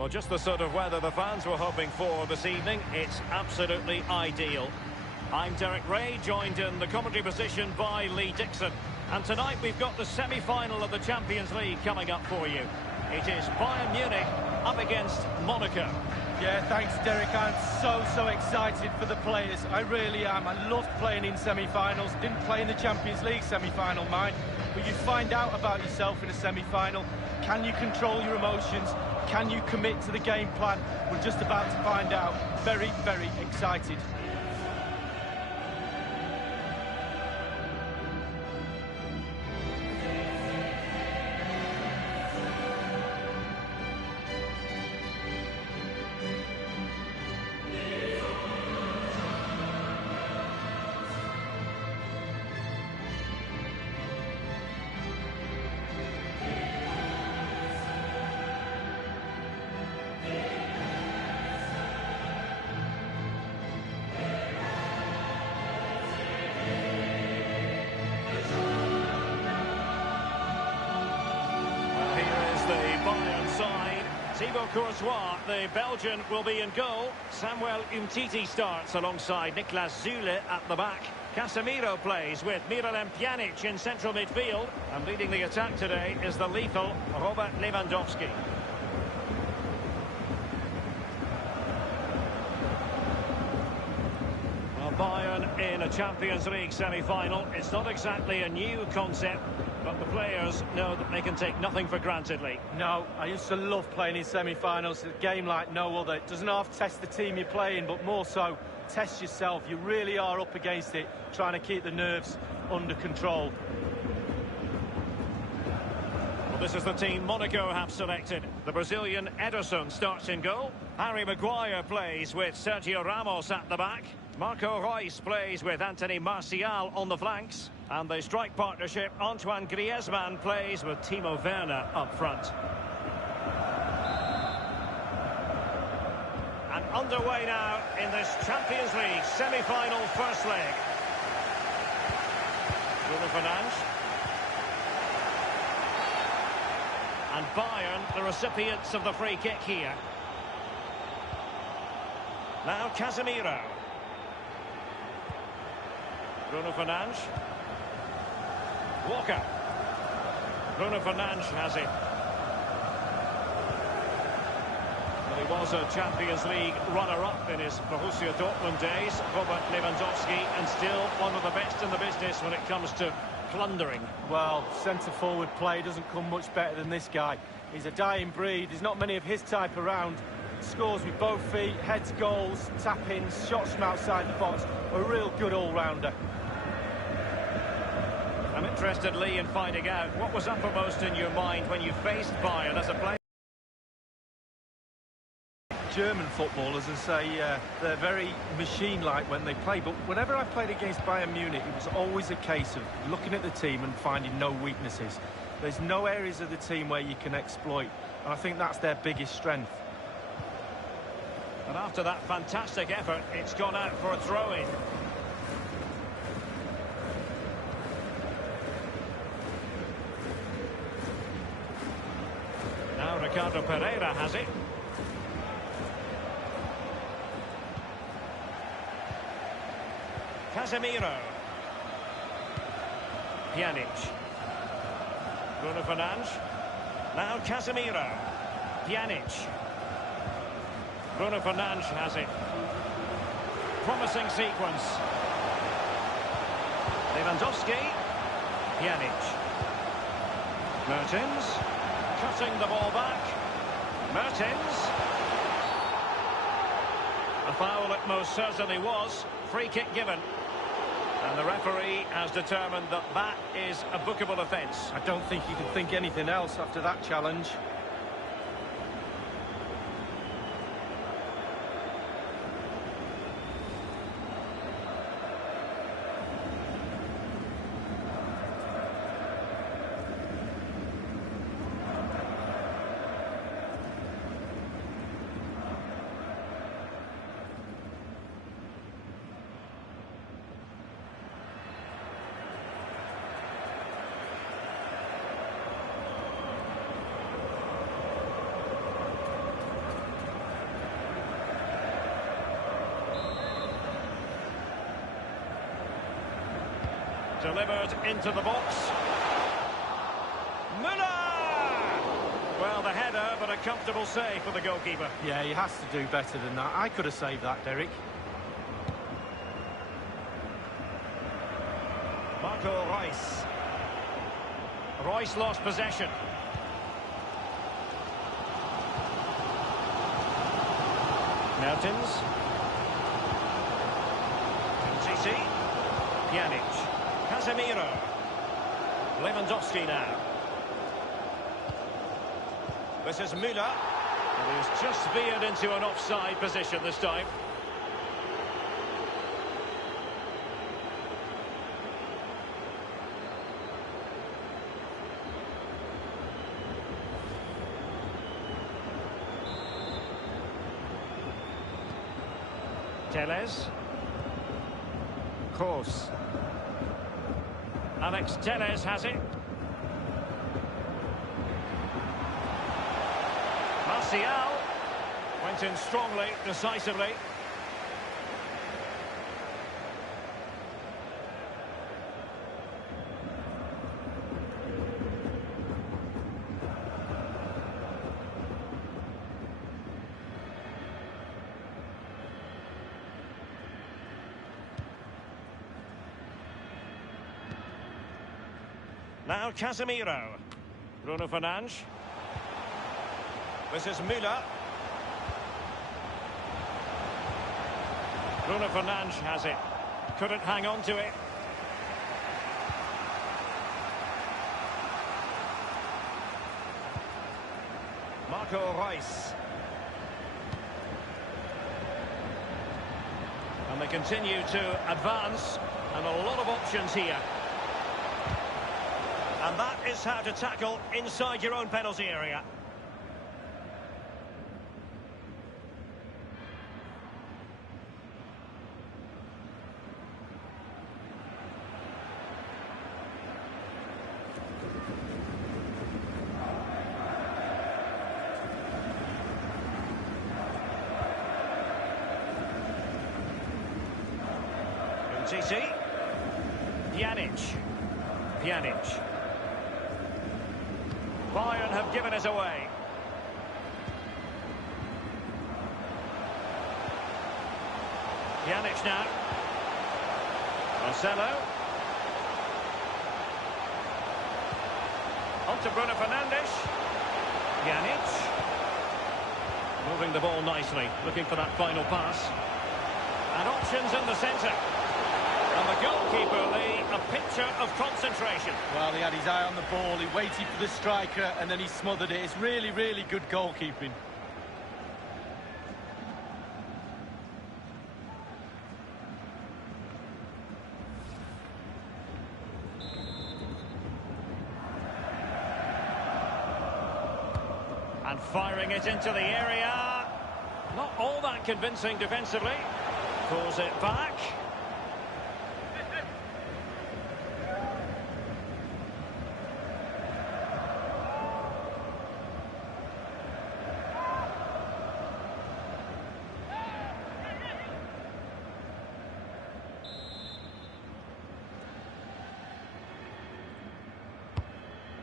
Well, just the sort of weather the fans were hoping for this evening. It's absolutely ideal. I'm Derek Ray, joined in the commentary position by Lee Dixon. And tonight we've got the semi-final of the Champions League coming up for you. It is Bayern Munich up against Monaco. Yeah, thanks, Derek. I'm so excited for the players. I really am. I loved playing in semi-finals. Didn't play in the Champions League semi-final, mind. But you find out about yourself in a semi-final. Can you control your emotions? Can you commit to the game plan? We're just about to find out. Very, very excited. Thibaut Courtois, the Belgian, will be in goal. Samuel Umtiti starts alongside Niklas Süle at the back. Casemiro plays with Miralem Pjanic in central midfield. And leading the attack today is the lethal Robert Lewandowski. Well, Bayern in a Champions League semi-final. It's not exactly a new concept, but the players know that they can take nothing for granted, Lee. No, I used to love playing in semi-finals. It's a game like no other. It doesn't half test the team you're playing, but more so, test yourself. You really are up against it, trying to keep the nerves under control. Well, this is the team Monaco have selected. The Brazilian Ederson starts in goal. Harry Maguire plays with Sergio Ramos at the back. Marco Reus plays with Anthony Martial on the flanks. And the strike partnership, Antoine Griezmann plays with Timo Werner up front. And underway now in this Champions League semi-final first leg. Bruno Fernandes. And Bayern, the recipients of the free kick here. Now Casemiro. Bruno Fernandes. Walker. Bruno Fernandes has it. Well, he was a Champions League runner-up in his Borussia Dortmund days, Robert Lewandowski, and still one of the best in the business when it comes to plundering. Well, centre-forward play doesn't come much better than this guy. He's a dying breed. There's not many of his type around. Scores with both feet, heads goals, tap-ins, shots from outside the box. A real good all-rounder. I'm interested, Lee, in finding out what was uppermost in your mind when you faced Bayern as a player. German footballers, and say they're very machine-like when they play, but whenever I played against Bayern Munich, it was always a case of looking at the team and finding no weaknesses. There's no areas of the team where you can exploit, and I think that's their biggest strength. And after that fantastic effort, it's gone out for a throw-in. Now Ricardo Pereira has it. Casemiro. Pjanic. Bruno Fernandes. Now Casemiro. Pjanic. Bruno Fernandes has it. Promising sequence. Lewandowski. Pjanic. Mertens. Cutting the ball back. Mertens. A foul it most certainly was. Free kick given. And the referee has determined that that is a bookable offence. I don't think you can think anything else after that challenge. Delivered into the box. Müller! Well, the header, but a comfortable save for the goalkeeper. Yeah, he has to do better than that. I could have saved that, Derek. Marco Reus. Reus lost possession. Mertens. Muscp. Pjanic. Casemiro. Lewandowski now. This is Müller. And he's just veered into an offside position this time. Telles. Kroos. Alex Telles has it. Martial went in strongly, decisively. Now Casemiro. Bruno Fernandes. This is Müller. Bruno Fernandes has it. Couldn't hang on to it. Marco Reus. And they continue to advance. And a lot of options here. And that is how to tackle inside your own penalty area. Muscp. Pjanic. Bayern have given us away. Pjanic now. Marcelo. On to Bruno Fernandes. Pjanic. Moving the ball nicely, looking for that final pass. And options in the centre. And the goalkeeper, Lee, a picture of concentration. Well, he had his eye on the ball, he waited for the striker, and then he smothered it. It's really, really good goalkeeping. And firing it into the area. Not all that convincing defensively. Pulls it back.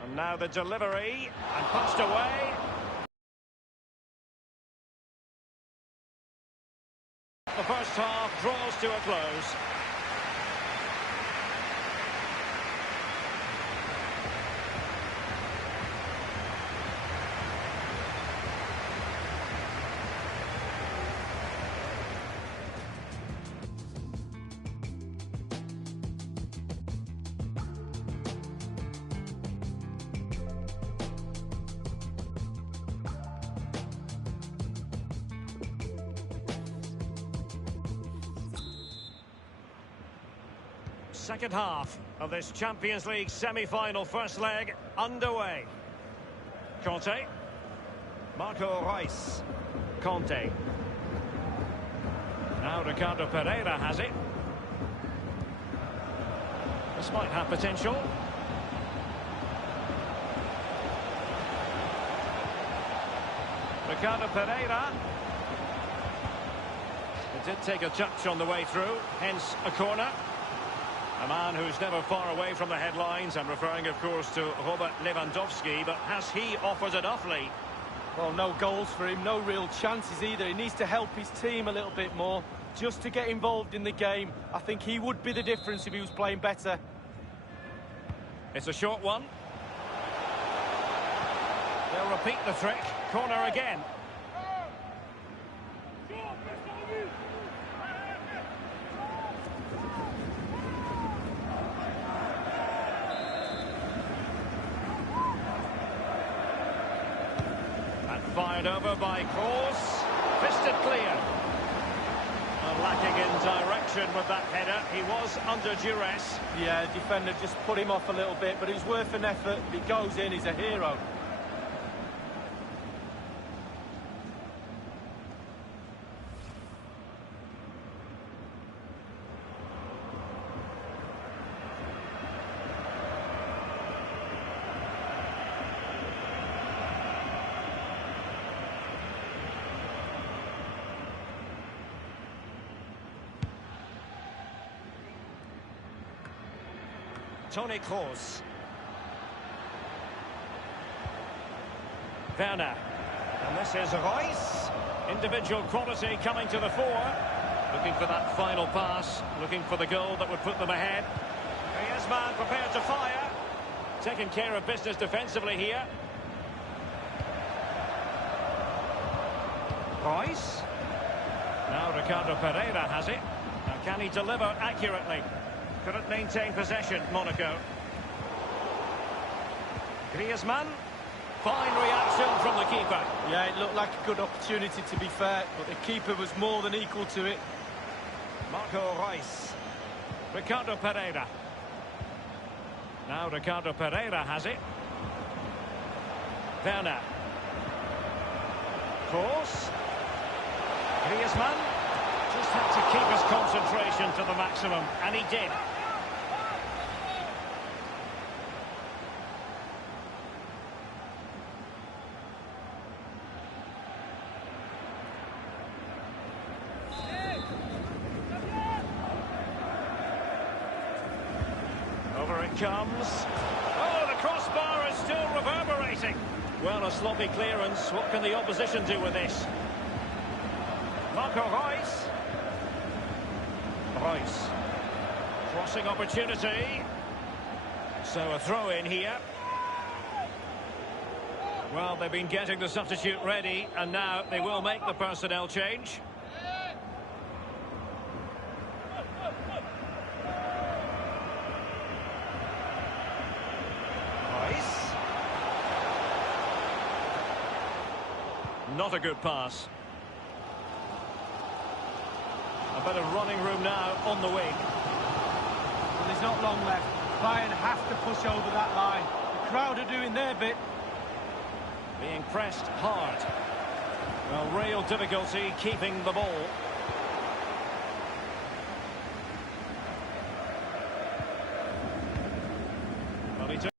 And now the delivery, and passed away. The first half draws to a close. Second half of this Champions League semi-final first leg underway. Conte. Marco Reus. Conte. Now Ricardo Pereira has it. This might have potential. Ricardo Pereira. It did take a touch on the way through, hence a corner. A man who's never far away from the headlines. I'm referring, of course, to Robert Lewandowski, but has he offered enough, Lee? Well, no goals for him, no real chances either. He needs to help his team a little bit more, just to get involved in the game. I think he would be the difference if he was playing better. It's a short one. They'll repeat the trick. Corner again. And fired over by Kroos. Fisted clear. Lacking in direction with that header. He was under duress. Yeah, the defender just put him off a little bit, but it was worth an effort. If he goes in, he's a hero. Toni Kroos. Werner. And this is Reus. Individual quality coming to the fore. Looking for that final pass. Looking for the goal that would put them ahead. Griezmann prepared to fire. Taking care of business defensively here. Reus. Now Ricardo Pereira has it. Now can he deliver accurately? Couldn't maintain possession, Monaco. Griezmann. Fine reaction from the keeper. Yeah, it looked like a good opportunity, to be fair, but the keeper was more than equal to it. Marco Reus. Ricardo Pereira. Now Ricardo Pereira has it. Werner. Kroos. Griezmann. Just had to keep his concentration to the maximum, and he did. Over it comes. Oh, the crossbar is still reverberating. Well, a sloppy clearance. What can the opposition do with this? Marco Reus. Reus. Crossing opportunity. So a throw in here. Well, they've been getting the substitute ready, and now they will make the personnel change. Reus. Not a good pass. A bit of running room now on the wing. Well, there's not long left. Bayern have to push over that line. The crowd are doing their bit. Being pressed hard. Well, real difficulty keeping the ball. Well, he took...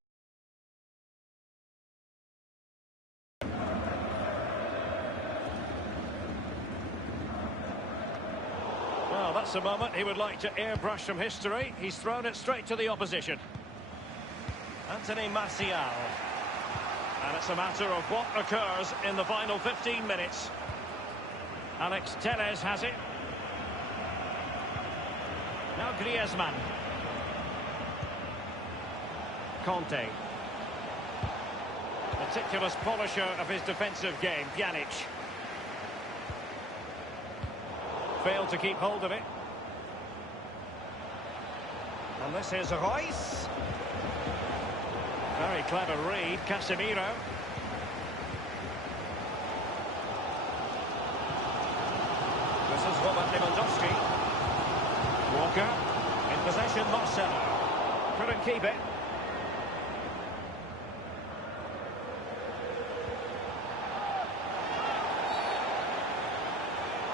Well, that's a moment he would like to airbrush from history. He's thrown it straight to the opposition. Anthony Martial. And it's a matter of what occurs in the final 15 minutes. Alex Telles has it. Now Griezmann. Conte. Meticulous polisher of his defensive game, Pjanic. Failed to keep hold of it. And this is Reus. Very clever read, Casemiro. This is Robert Lewandowski. Walker. In possession, Marcelo. Couldn't keep it.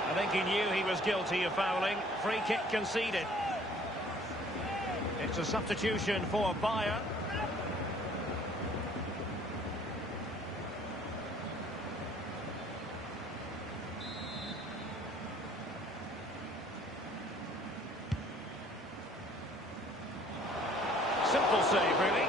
I think he knew he was guilty of fouling. Free kick conceded. It's a substitution for Bayern. save, really.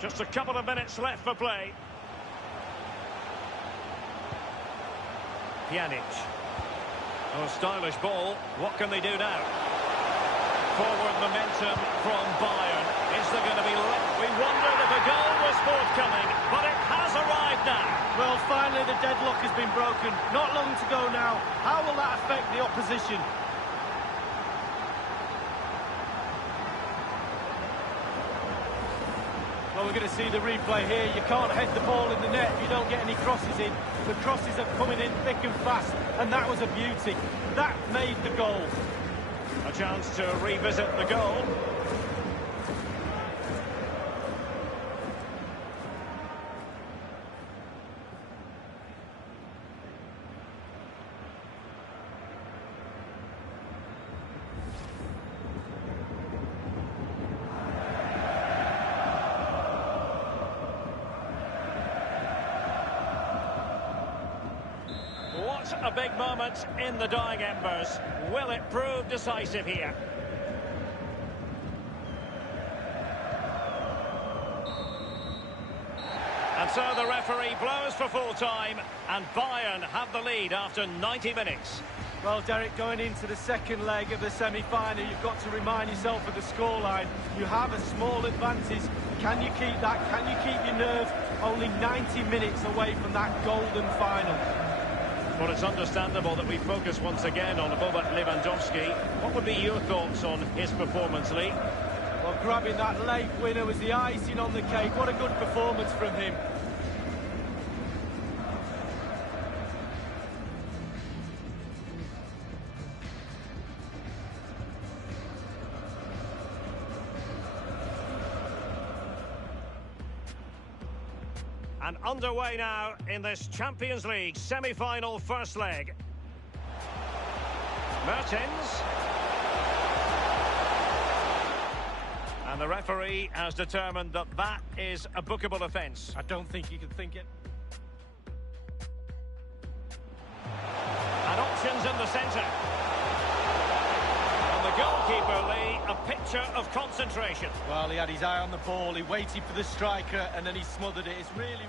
Just a couple of minutes left for play. Pjanic. Oh, stylish ball. What can they do now? Forward momentum from Bayern. Is there going to be... We wondered if a goal was forthcoming, but it has arrived now. Well, finally the deadlock has been broken. Not long to go now. How will that affect the opposition? Well, we're going to see the replay here. You can't head the ball in the net if you don't get any crosses in. The crosses are coming in thick and fast, and that was a beauty. That made the goal. A chance to revisit the goal. What a big moment in the dying embers. Will it prove decisive here? And so the referee blows for full time, and Bayern have the lead after 90 minutes. Well, Derek, going into the second leg of the semi-final, you've got to remind yourself of the scoreline. You have a small advantage. Can you keep that? Can you keep your nerve? Only 90 minutes away from that golden final. Well, it's understandable that we focus once again on Robert Lewandowski. What would be your thoughts on his performance, Lee? Well, grabbing that late winner was the icing on the cake. What a good performance from him. And underway now in this Champions League semi-final first leg. Mertens. And the referee has determined that that is a bookable offence. I don't think you can think it. And options in the centre. And the goalkeeper, Lee, a picture of concentration. Well, he had his eye on the ball, he waited for the striker, and then he smothered it. It's really...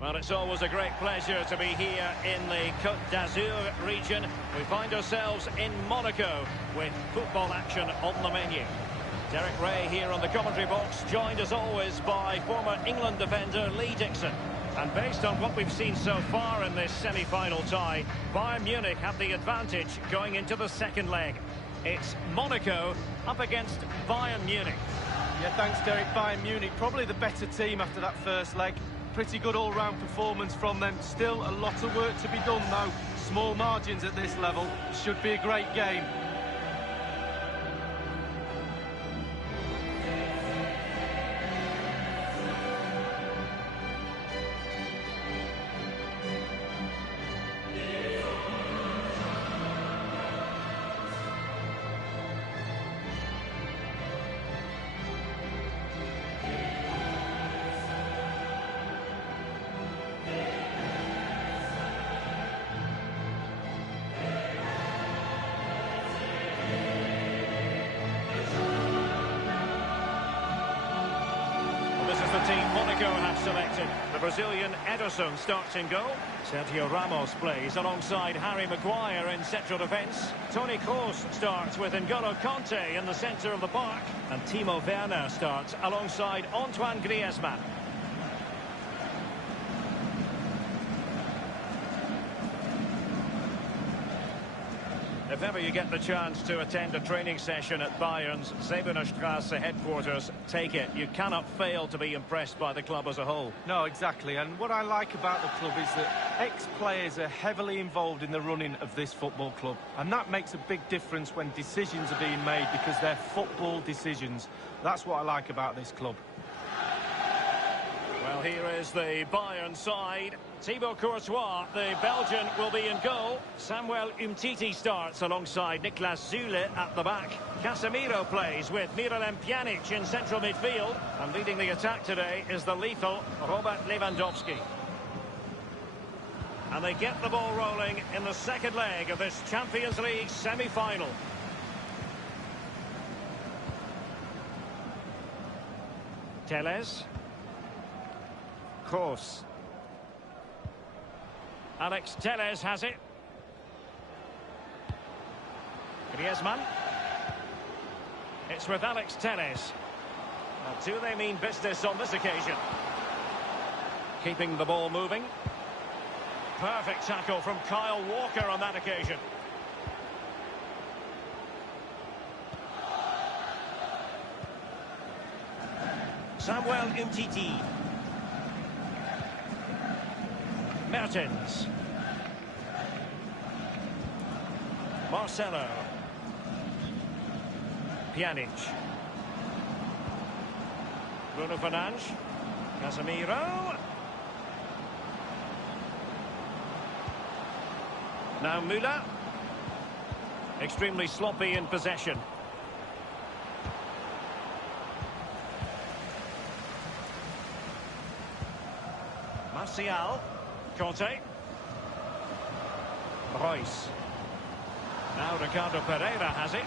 Well, it's always a great pleasure to be here in the Côte d'Azur region. We find ourselves in Monaco with football action on the menu. Derek Ray here on the commentary box, joined as always by former England defender Lee Dixon. And based on what we've seen so far in this semi-final tie, Bayern Munich have the advantage going into the second leg. It's Monaco up against Bayern Munich. Yeah, thanks, Derek. Bayern Munich, probably the better team after that first leg. Pretty good all-round performance from them. Still a lot of work to be done, though. Small margins at this level. Should be a great game. team Monaco have selected. The Brazilian Ederson starts in goal. Sergio Ramos plays alongside Harry Maguire in central defence. Toni Kroos starts with N'Golo Kanté in the centre of the park. And Timo Werner starts alongside Antoine Griezmann. If ever you get the chance to attend a training session at Bayern's Zebenerstrasse headquarters, take it. You cannot fail to be impressed by the club as a whole. No, exactly. And what I like about the club is that ex-players are heavily involved in the running of this football club. And that makes a big difference when decisions are being made because they're football decisions. That's what I like about this club. Well, here is the Bayern side. Thibaut Courtois, the Belgian, will be in goal. Samuel Umtiti starts alongside Niklas Süle at the back. Casemiro plays with Miralem Pjanic in central midfield. And leading the attack today is the lethal Robert Lewandowski. And they get the ball rolling in the second leg of this Champions League semi-final. Telles. Kroos. Alex Telles has it. Griezmann. It's with Alex Telles. Now, do they mean business on this occasion? Keeping the ball moving. Perfect tackle from Kyle Walker on that occasion. Samuel Umtiti. Mertens. Marcelo. Pjanic. Bruno Fernandes. Casemiro. Now Müller. Extremely sloppy in possession. Martial. Conte. Royce. Now Ricardo Pereira has it.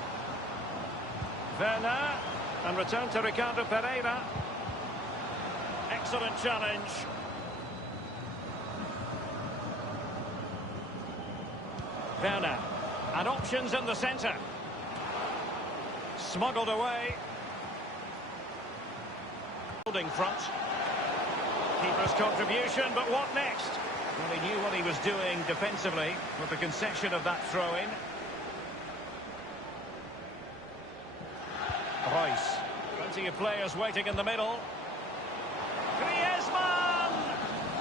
Werner. And return to Ricardo Pereira. Excellent challenge. Werner. And options in the centre. Smuggled away. Holding front. Keeper's contribution, but what next? Well, he knew what he was doing defensively with the concession of that throw-in. Royce. Plenty of players waiting in the middle. Griezmann!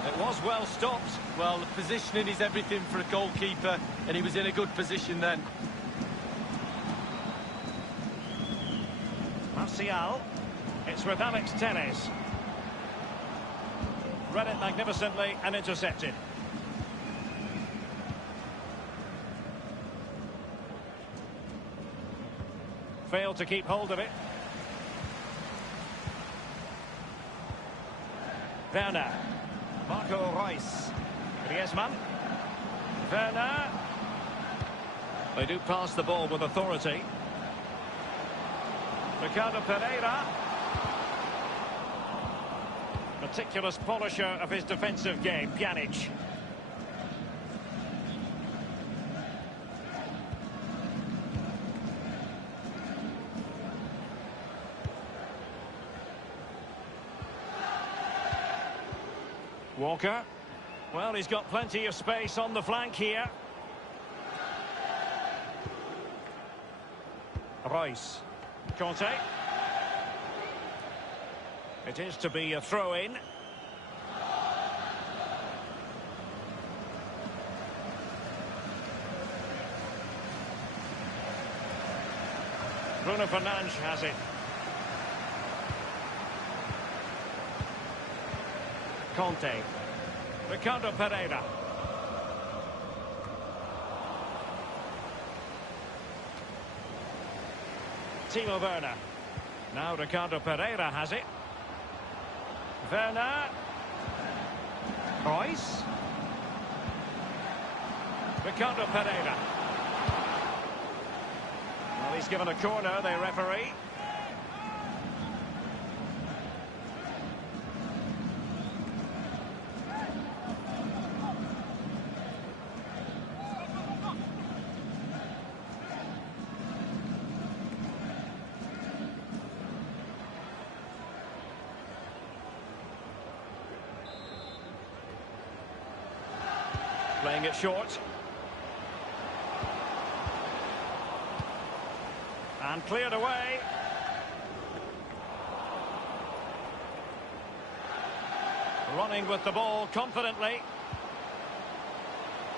It was well stopped. Well, the positioning is everything for a goalkeeper, and he was in a good position then. Martial. It's with Alex Telles. Read it magnificently and intercepted. Failed to keep hold of it. Werner. Marco Reus. Griezmann. Werner. They do pass the ball with authority. Ricardo Pereira. Meticulous polisher of his defensive game, Pjanic. Walker. Well, he's got plenty of space on the flank here. Royce. Conte. It is to be a throw-in. Bruno Fernandes has it. Conte. Ricardo Pereira. Timo Werner. Now Ricardo Pereira has it. Werner. Royce. Ricardo Pereira. Well, he's given a corner, the referee. Playing it short. And cleared away. Running with the ball confidently.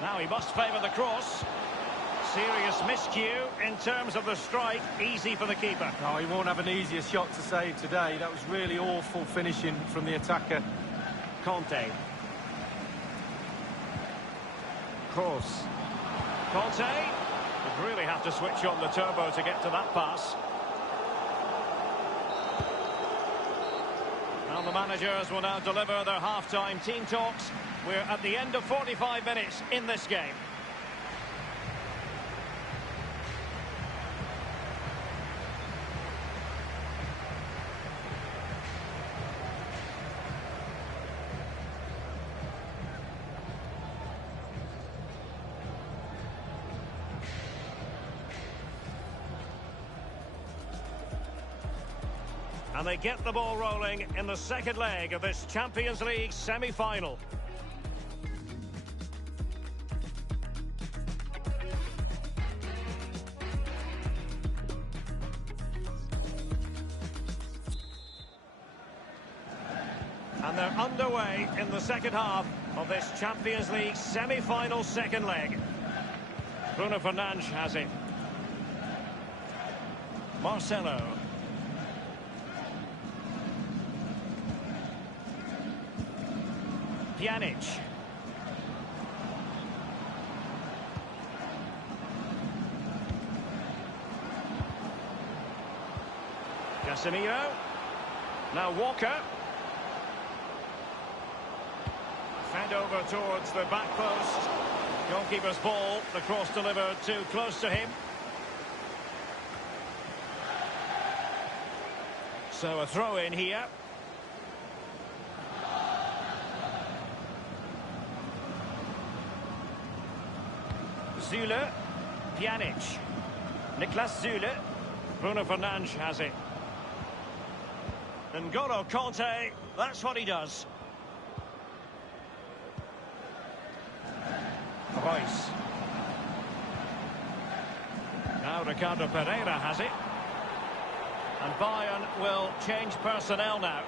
Now he must favour the cross. Serious miscue in terms of the strike. Easy for the keeper. No, he won't have an easier shot to save today. That was really awful finishing from the attacker. Conte. Kroos. Conte would really have to switch on the turbo to get to that pass. And the managers will now deliver their half-time team talks. We're at the end of 45 minutes in this game. And they get the ball rolling in the second leg of this Champions League semi-final. And they're underway in the second half of this Champions League semi-final second leg. Bruno Fernandes has it. Marcelo. Pjanic. Casemiro. Now Walker. Fed over towards the back post. Goalkeeper's ball. The cross delivered too close to him. So a throw in here. Zule, Pjanic, Niklas Zule, Bruno Fernandes has it. N'Golo Conte, that's what he does. Royce. Now Ricardo Pereira has it. And Bayern will change personnel now.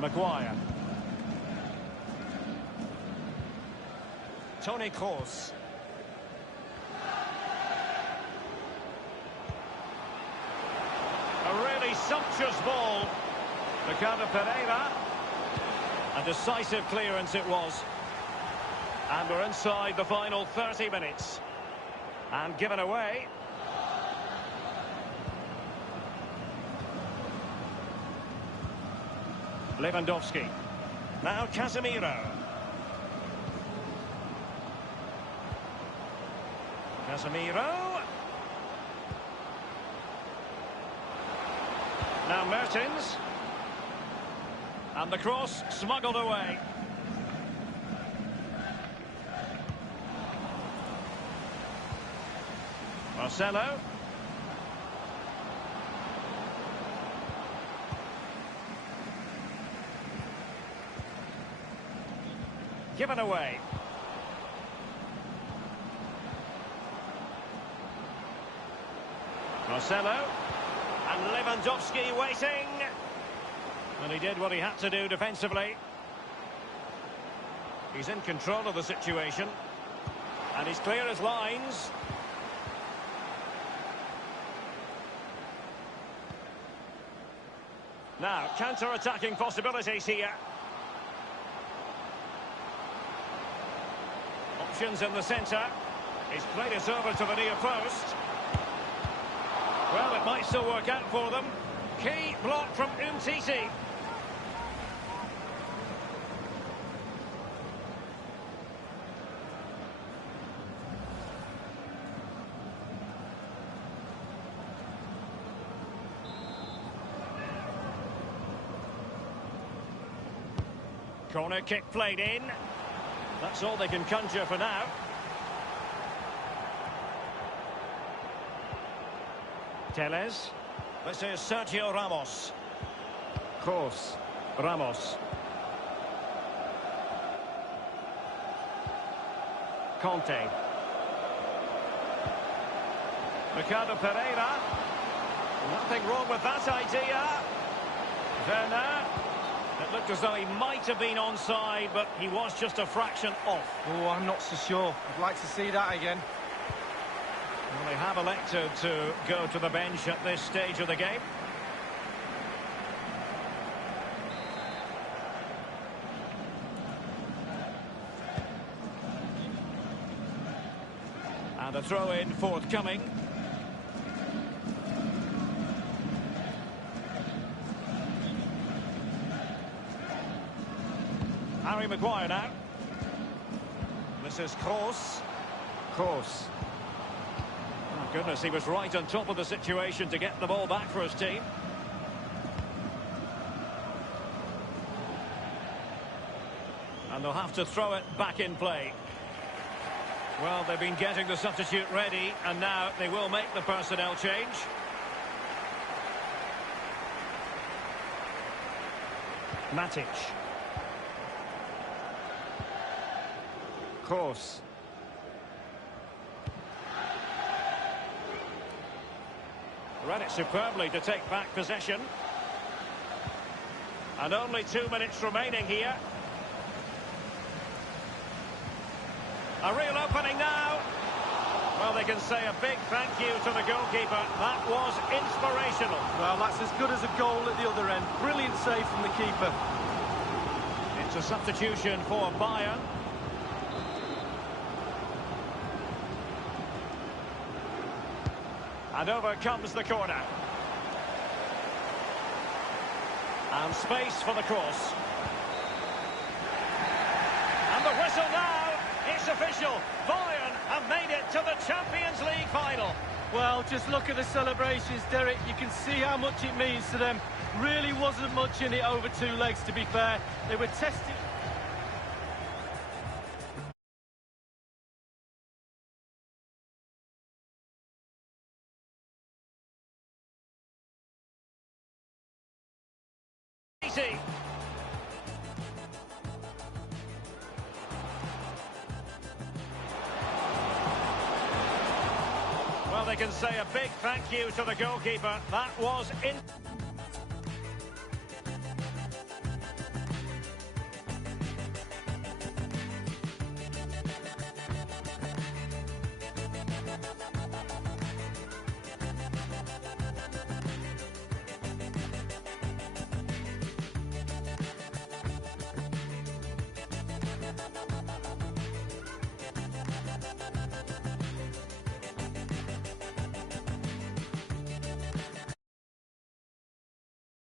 Maguire. Toni Kroos. A really sumptuous ball. Ricardo Pereira. A decisive clearance it was. And we're inside the final 30 minutes. And given away. Lewandowski. Now Casemiro. Casemiro. Now Mertens. And the cross smuggled away. Marcelo. Given away. Marcelo. And Lewandowski waiting. And he did what he had to do defensively. He's in control of the situation. And he's clear as lines. Now, counter-attacking possibilities here. Options in the centre. He's played it over to the near post. Well, it might still work out for them. Key block from Umtiti. Corner kick played in. That's all they can conjure for now. Teles. This is Sergio Ramos. Kroos. Ramos. Conte. Ricardo Pereira. Nothing wrong with that idea. Werner. It looked as though he might have been onside, but he was just a fraction off. Oh, I'm not so sure. I'd like to see that again. Well, they have elected to go to the bench at this stage of the game. And a throw-in forthcoming. Harry Maguire now. This is Kroos. Kroos. Oh, goodness, he was right on top of the situation to get the ball back for his team. And they'll have to throw it back in play. Well, they've been getting the substitute ready, and now they will make the personnel change. Matic. Kroos. Read it superbly to take back possession. And only 2 minutes remaining here. A real opening now. Well, they can say a big thank you to the goalkeeper. That was inspirational. Well, that's as good as a goal at the other end. Brilliant save from the keeper. It's a substitution for Bayern. And over comes the corner. And space for the cross. And the whistle now. It's official. Bayern have made it to the Champions League final. Well, just look at the celebrations, Derek. You can see how much it means to them. Really wasn't much in it over 2 legs, to be fair. They were testing... Easy. Well, they can say a big thank you to the goalkeeper. That was in...